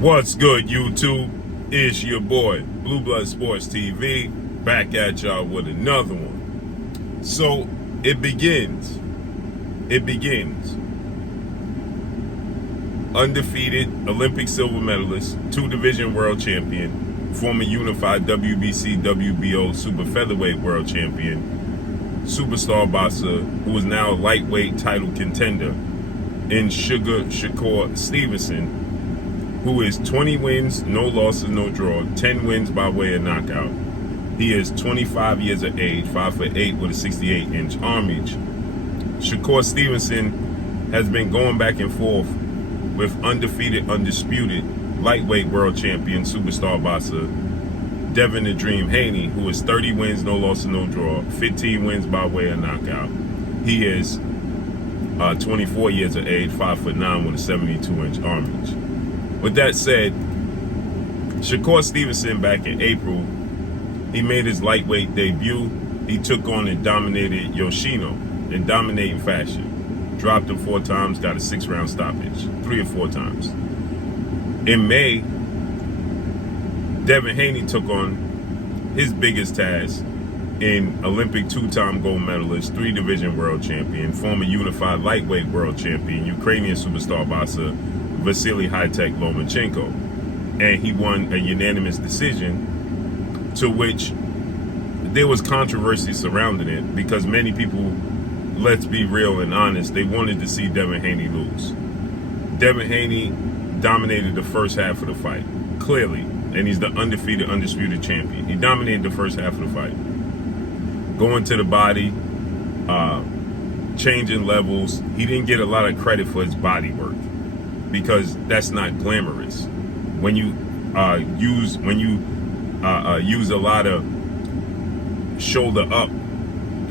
What's good, YouTube? It's your boy, Blue Blood Sports TV, back at y'all with another one. So, it begins. Undefeated Olympic silver medalist, 2-division world champion, former unified WBC, WBO super featherweight world champion, superstar boxer, who is now a lightweight title contender in Shakur Stevenson, who is 20 wins, no losses, no draw, 10 wins by way of knockout. He is 25 years of age, 5'8" with a 68-inch arm reach. Shakur Stevenson has been going back and forth with undefeated, undisputed lightweight world champion, superstar boxer, Devin the Dream Haney, who is 30 wins, no losses, no draw, 15 wins by way of knockout. He is 24 years of age, 5'9" with a 72-inch arm reach. With that said, Shakur Stevenson back in April, he made his lightweight debut. He took on and dominated Yoshino in dominating fashion. Dropped him 4 times, got a 6-round stoppage, 3 or 4 times. In May, Devin Haney took on his biggest task in Olympic 2-time gold medalist, 3-division world champion, former unified lightweight world champion, Ukrainian superstar boxer, Vasily High-Tech Lomachenko. And he won a unanimous decision, to which there was controversy surrounding it because many people, let's be real and honest, they wanted to see Devin Haney lose. Devin Haney dominated the first half of the fight, clearly, and he's the undefeated, undisputed champion. He dominated the first half of the fight. Going to the body, changing levels. He didn't get a lot of credit for his body work because that's not glamorous. When you use a lot of shoulder up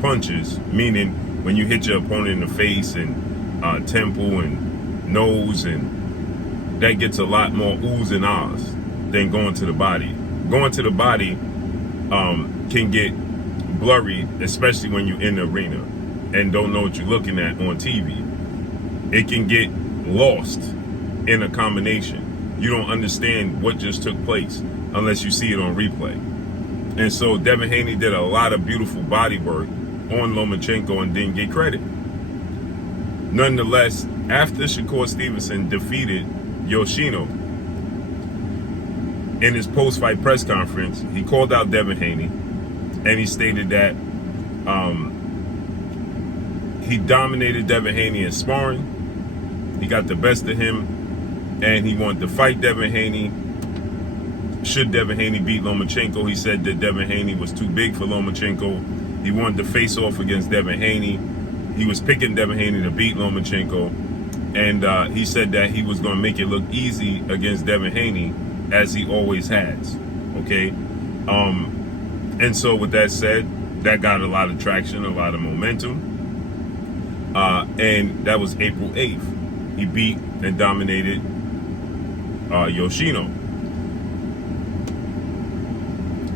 punches, meaning when you hit your opponent in the face and temple and nose, and that gets a lot more oohs and ahs than going to the body. Going to the body can get blurry, especially when you're in the arena and don't know what you're looking at on TV. It can get lost in a combination. You don't understand what just took place unless you see it on replay. And so Devin Haney did a lot of beautiful body work on Lomachenko and didn't get credit. Nonetheless, after Shakur Stevenson defeated Yoshino, in his post-fight press conference, he called out Devin Haney, and he stated that he dominated Devin Haney in sparring. He got the best of him, and he wanted to fight Devin Haney. Should Devin Haney beat Lomachenko, he said that Devin Haney was too big for Lomachenko. He wanted to face off against Devin Haney. He was picking Devin Haney to beat Lomachenko. And he said that he was going to make it look easy against Devin Haney, as he always has. Okay? And so with that said, that got a lot of traction, a lot of momentum. And that was April 8th. He beat and dominated Yoshino.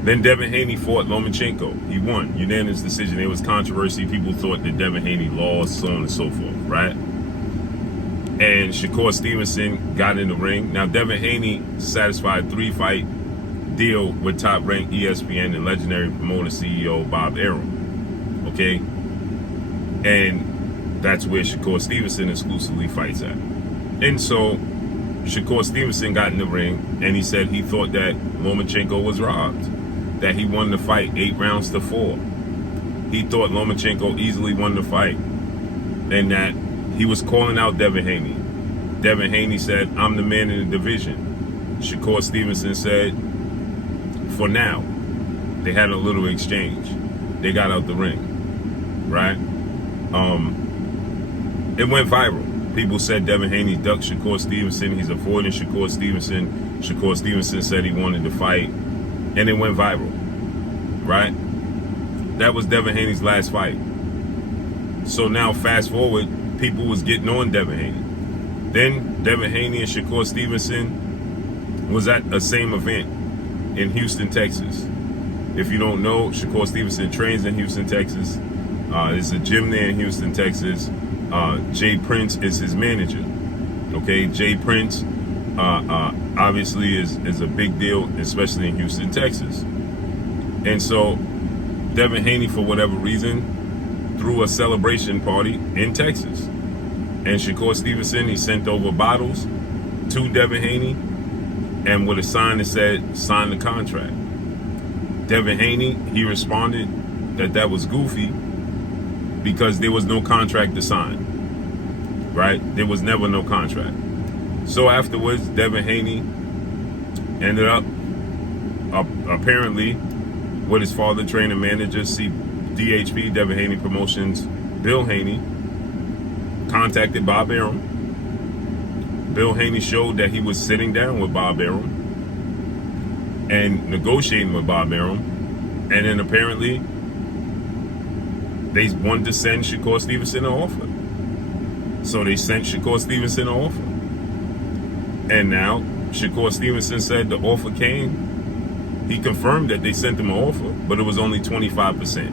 Then Devin Haney fought Lomachenko. He won. Unanimous decision. There was controversy. People thought that Devin Haney lost, so on and so forth, right? And Shakur Stevenson got in the ring. Now, Devin Haney satisfied 3-fight deal with top-ranked ESPN and legendary promoter CEO Bob Arum. Okay? And that's where Shakur Stevenson exclusively fights at. And so Shakur Stevenson got in the ring, and he said he thought that Lomachenko was robbed, that he won the fight 8 rounds to 4. He thought Lomachenko easily won the fight, and that he was calling out Devin Haney. Devin Haney said, "I'm the man in the division." Shakur Stevenson said, "For now." They had a little exchange. They got out the ring, right? It went viral. People said Devin Haney ducked Shakur Stevenson. He's avoiding Shakur Stevenson. Shakur Stevenson said he wanted to fight. And it went viral, right? That was Devin Haney's last fight. So now fast forward, people was getting on Devin Haney. Then Devin Haney and Shakur Stevenson was at the same event in Houston, Texas. If you don't know, Shakur Stevenson trains in Houston, Texas. There's a gym there in Houston, Texas. Jay Prince is his manager. Okay, Jay Prince obviously is a big deal, especially in Houston, Texas. And so Devin Haney, for whatever reason, threw a celebration party in Texas. And Shakur Stevenson, he sent over bottles to Devin Haney and with a sign that said, sign the contract. Devin Haney, he responded that was goofy because there was no contract to sign, right? There was never no contract. So afterwards, Devin Haney ended up apparently with his father, trainer, manager, DHP, Devin Haney Promotions, Bill Haney, contacted Bob Arum. Bill Haney showed that he was sitting down with Bob Arum and negotiating with Bob Arum. And then apparently they wanted to send Shakur Stevenson an offer. So they sent Shakur Stevenson an offer. And now Shakur Stevenson said the offer came. He confirmed that they sent him an offer, but it was only 25%.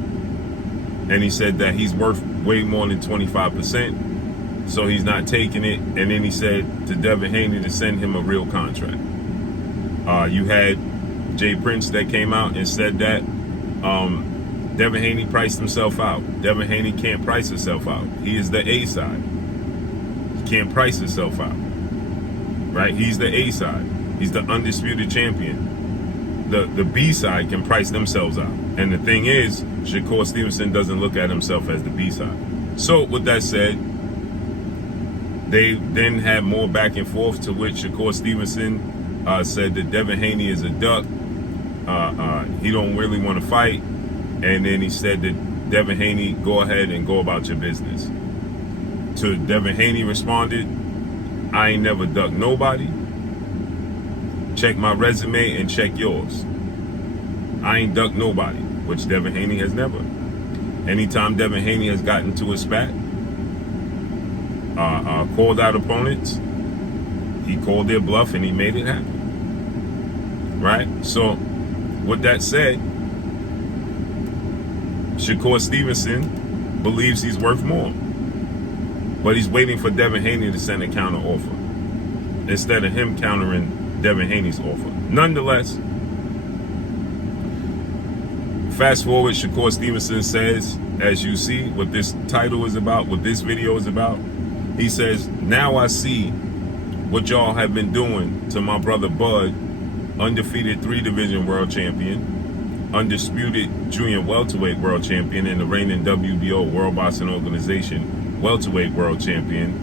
And he said that he's worth way more than 25%. So he's not taking it. And then he said to Devin Haney to send him a real contract. You had Jay Prince that came out and said that Devin Haney priced himself out. Devin Haney can't price himself out. He is the A side. He can't price himself out. Right? He's the A side. He's the undisputed champion. The B side can price themselves out. And the thing is, Shakur Stevenson doesn't look at himself as the B side. So with that said, they then had more back and forth, to which Shakur Stevenson said that Devin Haney is a duck. He don't really want to fight. And then he said that Devin Haney, go ahead and go about your business. To Devin Haney responded, I ain't never ducked nobody. Check my resume and check yours. I ain't ducked nobody, which Devin Haney has never. Anytime Devin Haney has gotten to a spat, called out opponents, he called their bluff and he made it happen. Right? So, with that said, Shakur Stevenson believes he's worth more. But he's waiting for Devin Haney to send a counter offer instead of him countering Devin Haney's offer. Nonetheless, fast forward, Shakur Stevenson says, as you see what this title is about, what this video is about, he says, now I see what y'all have been doing to my brother Bud, undefeated 3-division world champion, undisputed junior welterweight world champion, and the reigning WBO World Boxing Organization welterweight world champion,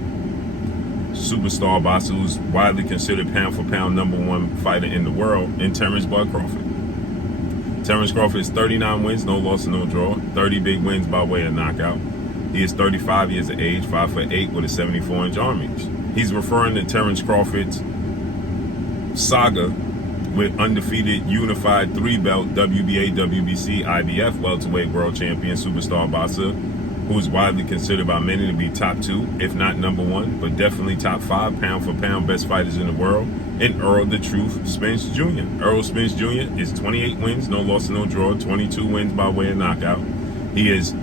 superstar boxer who's widely considered pound for pound #1 fighter in the world, in Terence Bud Crawford. Terence Crawford is 39 wins, no loss and no draw, 30 big wins by way of knockout. He is 35 years of age, 5'8" with a 74-inch arm reach. He's referring to Terence Crawford's saga with undefeated unified 3-belt WBA, WBC, IBF welterweight world champion, superstar boxer, who is widely considered by many to be top 2, if not #1, but definitely top 5 pound for pound best fighters in the world, and Earl the Truth Spence Jr. Earl Spence Jr. is 28 wins, no loss and no draw, 22 wins by way of knockout. He is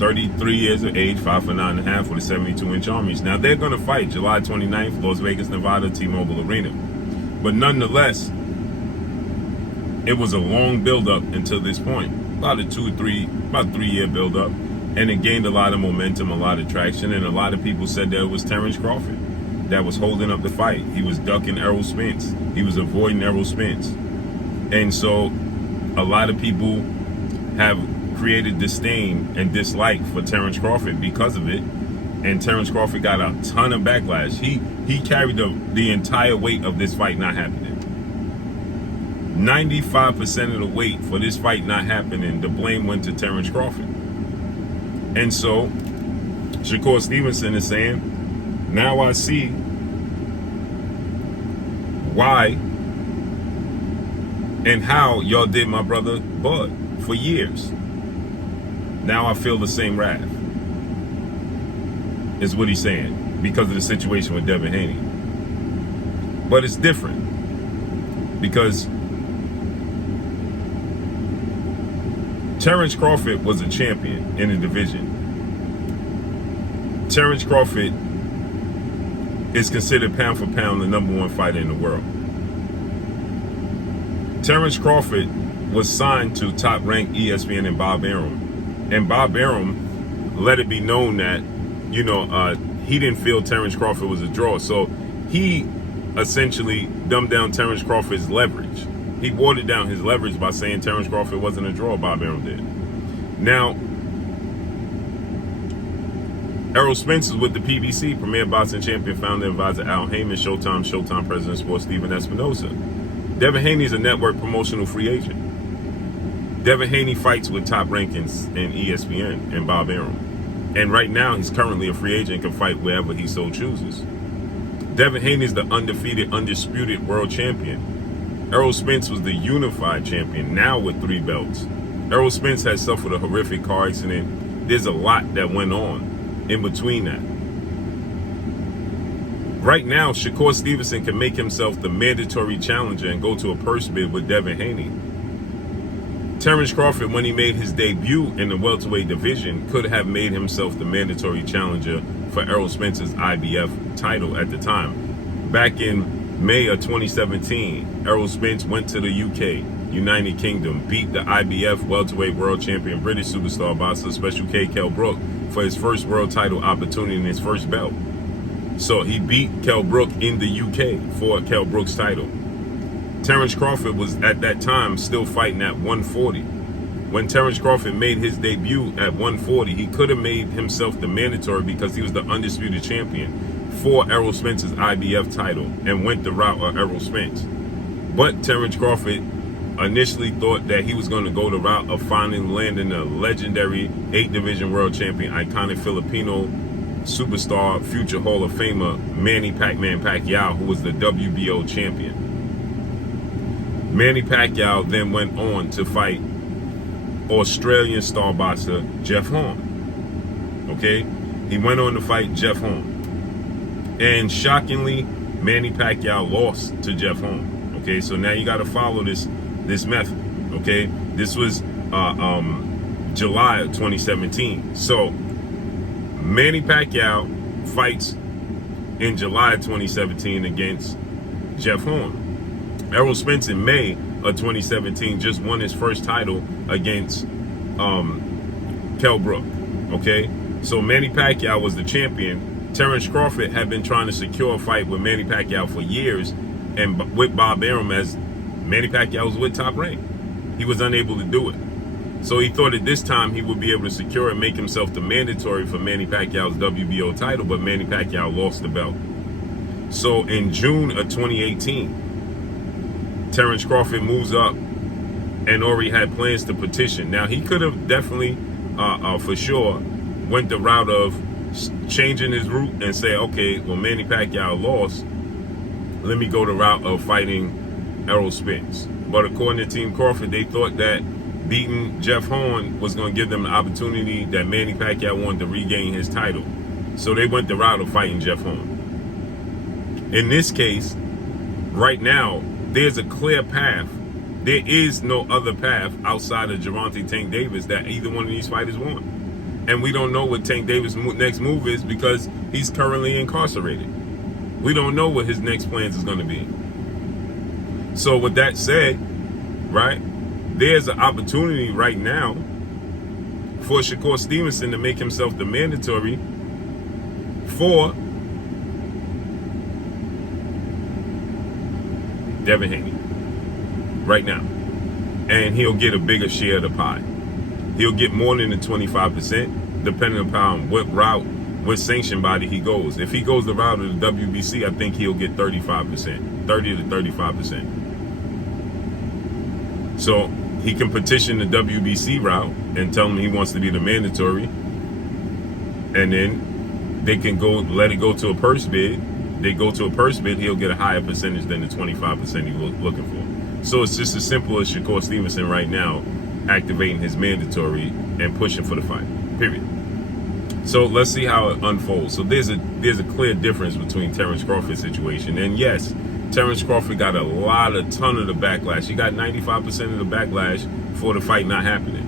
33 years of age, 5'9.5" with a 72-inch arm reach. Now they're going to fight July 29th, Las Vegas, Nevada, T-Mobile Arena. But nonetheless, it was a long build-up until this point, about a 3-year build-up. And it gained a lot of momentum, a lot of traction, and a lot of people said that it was Terence Crawford that was holding up the fight. He was ducking Errol Spence. He was avoiding Errol Spence. And so a lot of people have created disdain and dislike for Terence Crawford because of it. And Terence Crawford got a ton of backlash. He carried the entire weight of this fight not happening. 95% of the weight for this fight not happening, the blame went to Terence Crawford. And so, Shakur Stevenson is saying, now I see why and how y'all did my brother Bud for years. Now I feel the same wrath, is what he's saying, because of the situation with Devin Haney. But it's different, because Terence Crawford was a champion in the division. Terence Crawford is considered pound for pound the #1 fighter in the world. Terence Crawford was signed to top-ranked ESPN and Bob Arum. And Bob Arum let it be known that, he didn't feel Terence Crawford was a draw. So he essentially dumbed down Terence Crawford's leverage. He watered down his leverage by saying Terence Crawford wasn't a draw, Bob Arum did. Now, Errol Spence is with the PBC, Premier Boxing Champion, founder, advisor Al Heyman, Showtime President, Sports, Steven Espinosa. Devin Haney is a network promotional free agent. Devin Haney fights with top rankings in ESPN and Bob Arum. And right now, he's currently a free agent, can fight wherever he so chooses. Devin Haney is the undefeated, undisputed world champion. Errol Spence was the unified champion, now with 3 belts. Errol Spence had suffered a horrific car accident. There's a lot that went on in between that. Right now, Shakur Stevenson can make himself the mandatory challenger and go to a purse bid with Devin Haney. Terence Crawford, when he made his debut in the welterweight division, could have made himself the mandatory challenger for Errol Spence's IBF title at the time. Back in May of 2017, Errol Spence went to the UK, United Kingdom, beat the IBF welterweight world champion British superstar boxer Special K Kell Brook for his first world title opportunity in his first belt. So he beat Kell Brook in the UK for Kell Brook's title. Terence Crawford was at that time still fighting at 140. When Terence Crawford made his debut at 140, he could have made himself the mandatory because he was the undisputed champion for Errol Spence's IBF title and went the route of Errol Spence. But Terence Crawford initially thought that he was going to go the route of finally landing a legendary 8-division world champion, iconic Filipino superstar, future Hall of Famer Manny Pac-Man Pacquiao, who was the WBO champion. Manny Pacquiao then went on to fight Australian star boxer Jeff Horn. Okay? He went on to fight Jeff Horn. And shockingly, Manny Pacquiao lost to Jeff Horn. Okay? So now you got to follow this method. Okay? This was July of 2017. So Manny Pacquiao fights in July of 2017 against Jeff Horn. Errol Spence in May of 2017 just won his first title against Kell Brook. Okay, so Manny Pacquiao was the champion. Terence Crawford had been trying to secure a fight with Manny Pacquiao for years, and with Bob Arum, as Manny Pacquiao was with Top Rank, he was unable to do it. So he thought at this time he would be able to secure and make himself the mandatory for Manny Pacquiao's WBO title, but Manny Pacquiao lost the belt. So in June of 2018, Terence Crawford moves up and already had plans to petition. Now, he could have definitely, for sure, went the route of changing his route and say, okay, well, Manny Pacquiao lost. Let me go the route of fighting Errol Spence. But according to Team Crawford, they thought that beating Jeff Horn was going to give them the opportunity that Manny Pacquiao wanted to regain his title. So they went the route of fighting Jeff Horn. In this case, right now, there's a clear path. There is no other path outside of Gervonta Tank Davis that either one of these fighters want. And we don't know what Tank Davis' next move is because he's currently incarcerated. We don't know what his next plans is going to be. So with that said, right, there's an opportunity right now for Shakur Stevenson to make himself the mandatory for Devin Haney right now. And he'll get a bigger share of the pie. He'll get more than the 25%, depending upon what route, what sanction body he goes. If he goes the route of the WBC, I think he'll get 35%, 30 to 35%. So he can petition the WBC route and tell him he wants to be the mandatory. And then they can go, let it go to a purse bid. They go to a purse bid, he'll get a higher percentage than the 25% he was looking for. So it's just as simple as Shakur Stevenson right now activating his mandatory and pushing for the fight, period. So let's see how it unfolds. So there's a clear difference between Terence Crawford's situation. And yes, Terence Crawford got a ton of the backlash. He got 95% of the backlash for the fight not happening.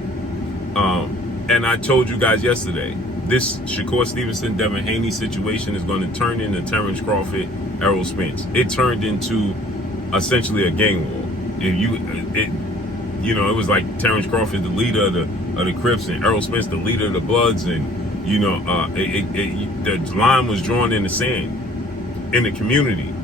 And I told you guys yesterday, this Shakur Stevenson, Devin Haney situation is going to turn into Terence Crawford, Errol Spence. It turned into essentially a gang war. It was like Terence Crawford, the leader of the Crips, and Errol Spence, the leader of the Bloods, and the line was drawn in the sand in the community.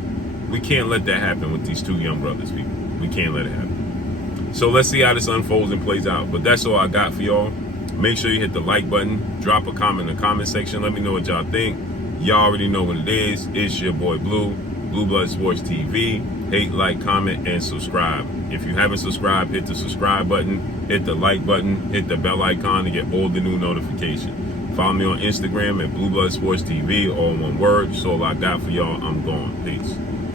We can't let that happen with these two young brothers, people. We can't let it happen. So let's see how this unfolds and plays out. But that's all I got for y'all. Make sure you hit the like button. Drop a comment in the comment section. Let me know what y'all think. Y'all already know what it is. It's your boy Blue, Blue Blood Sports TV. Hate, like, comment, and subscribe. If you haven't subscribed, hit the subscribe button, hit the like button, hit the bell icon to get all the new notifications. Follow me on Instagram at Blue Blood Sports TV, all one word. That's all I got for y'all. I'm gone. Peace.